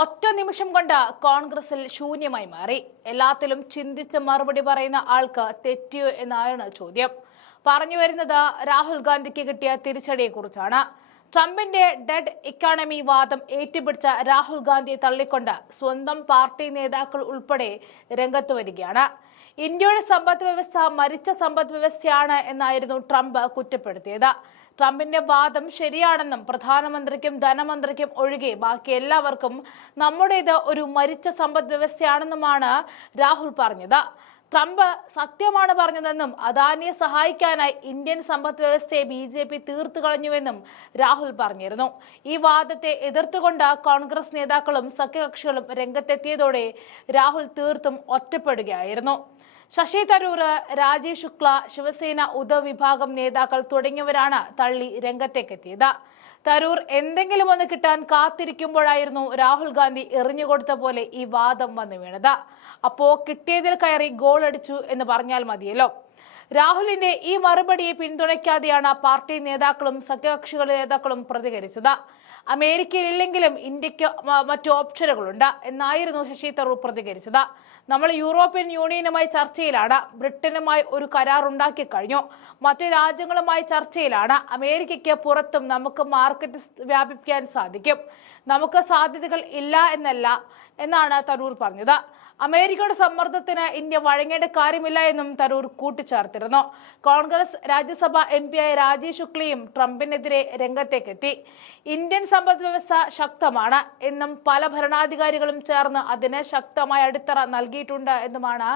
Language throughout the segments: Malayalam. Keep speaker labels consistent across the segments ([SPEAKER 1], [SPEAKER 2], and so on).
[SPEAKER 1] ഒറ്റ നിമിഷം കൊണ്ട് കോൺഗ്രസിൽ ശൂന്യമായി മാറി. എല്ലാത്തിലും ചിന്തിച്ച് മറുപടി പറയുന്ന ആൾക്ക് തെറ്റിയോ എന്നാണ് ചോദ്യം. പറഞ്ഞു വരുന്നത് രാഹുൽ ഗാന്ധിക്ക് കിട്ടിയ തിരിച്ചടിയെക്കുറിച്ചാണ്. ട്രംപിന്റെ ഡെഡ് ഇക്കോണമി വാദം ഏറ്റുപിടിച്ച രാഹുൽ ഗാന്ധിയെ തള്ളിക്കൊണ്ട് സ്വന്തം പാർട്ടി നേതാക്കൾ ഉൾപ്പെടെ രംഗത്ത് വരികയാണ്. ഇന്ത്യയുടെ സമ്പദ് വ്യവസ്ഥ മരിച്ച സമ്പദ് വ്യവസ്ഥയാണ് എന്നായിരുന്നു ട്രംപ് കുറ്റപ്പെടുത്തിയത്. ട്രംപിന്റെ വാദം ശരിയാണെന്നും പ്രധാനമന്ത്രിക്കും ധനമന്ത്രിക്കും ഒഴികെ ബാക്കി എല്ലാവർക്കും നമ്മുടേത് ഒരു മരിച്ച സമ്പദ് വ്യവസ്ഥയാണെന്നുമാണ് രാഹുൽ പറഞ്ഞത്. ട്രംപ് സത്യമാണ് പറഞ്ഞതെന്നും അദാനിയെ സഹായിക്കാനായി ഇന്ത്യൻ സമ്പദ് വ്യവസ്ഥയെ ബി ജെ പി തീർത്തു കളഞ്ഞുവെന്നും രാഹുൽ പറഞ്ഞിരുന്നു. ഈ വാദത്തെ എതിർത്തുകൊണ്ട് കോൺഗ്രസ് നേതാക്കളും സഖ്യകക്ഷികളും രംഗത്തെത്തിയതോടെ രാഹുൽ തീർത്തും ഒറ്റപ്പെടുകയായിരുന്നു. ശശി തരൂർ രാജീവ് ശുക്ല ശിവസേന ഉദവിഭാഗം വിഭാഗം നേതാക്കൾ തുടങ്ങിയവരാണ് തള്ളി രംഗത്തേക്കെത്തിയത്. തരൂർ എന്തെങ്കിലും ഒന്ന് കിട്ടാൻ കാത്തിരിക്കുമ്പോഴായിരുന്നു രാഹുൽ ഗാന്ധി എറിഞ്ഞുകൊടുത്ത പോലെ ഈ വാദം വന്നു വീണത്. അപ്പോ കിട്ടിയതിൽ കയറി ഗോൾ അടിച്ചു എന്ന് പറഞ്ഞാൽ മതിയല്ലോ. രാഹുലിന്റെ ഈ മറുപടിയെ പിന്തുണയ്ക്കാതെയാണ് പാർട്ടി നേതാക്കളും സഖ്യകക്ഷികളുടെ നേതാക്കളും പ്രതികരിച്ചത്. അമേരിക്കയിൽ ഇല്ലെങ്കിലും ഇന്ത്യയ്ക്ക് മറ്റ് ഓപ്ഷനുകളുണ്ട് എന്നായിരുന്നു ശശി തരൂർ പ്രതികരിച്ചത്. നമ്മൾ യൂറോപ്യൻ യൂണിയനുമായി ചർച്ചയിലാണ്. ബ്രിട്ടനുമായി ഒരു കരാർ ഉണ്ടാക്കി കഴിഞ്ഞു. മറ്റു രാജ്യങ്ങളുമായി ചർച്ചയിലാണ്. അമേരിക്കയ്ക്ക് പുറത്തും നമുക്ക് മാർക്കറ്റ് വ്യാപിക്കാൻ സാധിക്കും. നമുക്ക് സാധ്യതകൾ ഇല്ല എന്നല്ല എന്നാണ് തരൂർ പറഞ്ഞത്. അമേരിക്കയുടെ സമ്മർദ്ദത്തിന് ഇന്ത്യ വഴങ്ങേണ്ട കാര്യമില്ല എന്നും തരൂർ കൂട്ടിച്ചേർത്തിരുന്നു. കോൺഗ്രസ് രാജ്യസഭ എം പിയായ രാജീവ് ശുക്ലയും ട്രംപിനെതിരെ രംഗത്തേക്കെത്തി. ഇന്ത്യൻ സമ്പദ് വ്യവസ്ഥ ശക്തമാണ് എന്നും പല ഭരണാധികാരികളും ചേർന്ന് അതിന് ശക്തമായ അടിത്തറ നൽകിയിട്ടുണ്ട് എന്നുമാണ്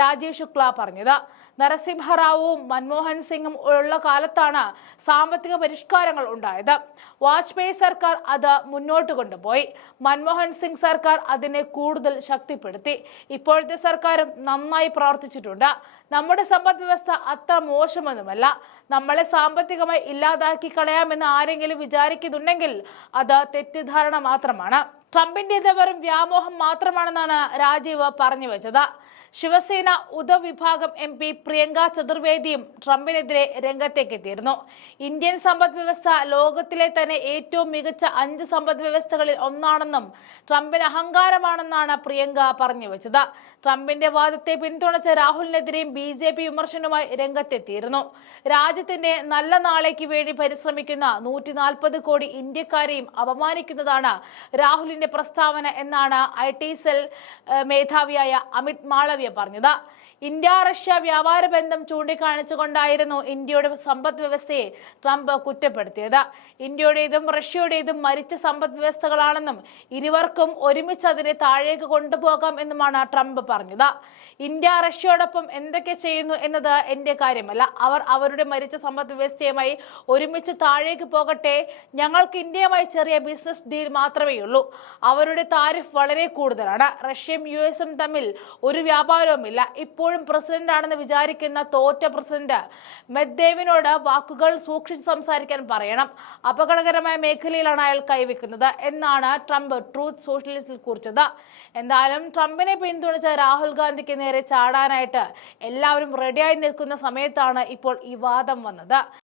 [SPEAKER 1] രാജീവ് ശുക്ല പറഞ്ഞത്. നരസിംഹറാവുവും മൻമോഹൻ സിംഗും ഉള്ള കാലത്താണ് സാമ്പത്തിക പരിഷ്കാരങ്ങൾ ഉണ്ടായത്. വാജ്പേയി സർക്കാർ അത് മുന്നോട്ട് കൊണ്ടുപോയി. മൻമോഹൻ സിംഗ് സർക്കാർ അതിനെ കൂടുതൽ ശക്തിപ്പെടുത്തി. ഇപ്പോഴത്തെ സർക്കാരും നന്നായി പ്രവർത്തിച്ചിട്ടുണ്ട്. നമ്മുടെ സമ്പദ് വ്യവസ്ഥ അത്ര മോശമൊന്നുമല്ല. നമ്മളെ സാമ്പത്തികമായി ഇല്ലാതാക്കി കളയാമെന്ന് ആരെങ്കിലും വിചാരിക്കുന്നുണ്ടെങ്കിൽ അത് തെറ്റിദ്ധാരണ മാത്രമാണ്. ട്രംപിന്റേത് വെറും വ്യാമോഹം മാത്രമാണെന്നാണ് രാജീവ് പറഞ്ഞു വെച്ചത്. ശിവസേന ഉദവിഭാഗം വിഭാഗം എം പി പ്രിയങ്ക ചതുർവേദിയും ട്രംപിനെതിരെ രംഗത്തേക്കെത്തിയിരുന്നു. ഇന്ത്യൻ സമ്പദ് വ്യവസ്ഥ ലോകത്തിലെ തന്നെ ഏറ്റവും മികച്ച അഞ്ച് സമ്പദ് വ്യവസ്ഥകളിൽ ഒന്നാണെന്നും ട്രംപിന് അഹങ്കാരമാണെന്നാണ് പ്രിയങ്ക പറഞ്ഞു വെച്ചത് ട്രംപിന്റെ വാദത്തെ പിന്തുണച്ച രാഹുലിനെതിരെയും ബി ജെ പി വിമർശനവുമായി രംഗത്തെത്തിയിരുന്നു. രാജ്യത്തിന്റെ നല്ല നാളേക്ക് വേണ്ടി പരിശ്രമിക്കുന്ന നൂറ്റി നാൽപ്പത് കോടി ഇന്ത്യക്കാരെയും അപമാനിക്കുന്നതാണ് രാഹുലിന്റെ പ്രസ്താവന എന്നാണ് ഐ ടി സെൽ മേധാവിയായ അമിത് മാളവ്യ പറഞ്ഞത്. ഇന്ത്യ റഷ്യ വ്യാപാര ബന്ധം ചൂണ്ടിക്കാണിച്ചുകൊണ്ടായിരുന്നു ഇന്ത്യയുടെ സമ്പദ് വ്യവസ്ഥയെ ട്രംപ് കുറ്റപ്പെടുത്തിയത്. ഇന്ത്യയുടേതും റഷ്യയുടേതും മരിച്ച സമ്പദ് വ്യവസ്ഥകളാണെന്നും ഇരുവർക്കും ഒരുമിച്ച് അതിനെ താഴേക്ക് കൊണ്ടുപോകാം എന്നുമാണ് ട്രംപ് പറഞ്ഞത്. ഇന്ത്യ റഷ്യയോടൊപ്പം എന്തൊക്കെ ചെയ്യുന്നു എന്നത് എന്റെ കാര്യമല്ല. അവർ അവരുടെ മരിച്ച സമ്പദ് വ്യവസ്ഥയുമായി ഒരുമിച്ച് താഴേക്ക് പോകട്ടെ. ഞങ്ങൾക്ക് ഇന്ത്യയുമായി ചെറിയ ബിസിനസ് ഡീൽ മാത്രമേ ഉള്ളൂ. അവരുടെ താരിഫ് വളരെ കൂടുതലാണ്. റഷ്യയും യു എസും തമ്മിൽ ഒരു വ്യാപാരവുമില്ല. ഇപ്പോഴും പ്രസിഡന്റ് ആണെന്ന് വിചാരിക്കുന്ന തോറ്റ പ്രസിഡന്റ് മെദ്ദേവിനോട് വാക്കുകൾ സൂക്ഷിച്ച് സംസാരിക്കാൻ പറയണം. അപകടകരമായ മേഖലയിലാണ് അയാൾ കൈവെക്കുന്നത് എന്നാണ് ട്രംപ് ട്രൂത്ത് സോഷ്യലിസ്റ്റിൽ കുറിച്ചത്. എന്തായാലും ട്രംപിനെ പിന്തുണച്ച രാഹുൽ ഗാന്ധിക്ക് നേരെ ചാടാനായിട്ട് എല്ലാവരും റെഡിയായി നിൽക്കുന്ന സമയത്താണ് ഇപ്പോൾ ഈ വാദം വന്നത്.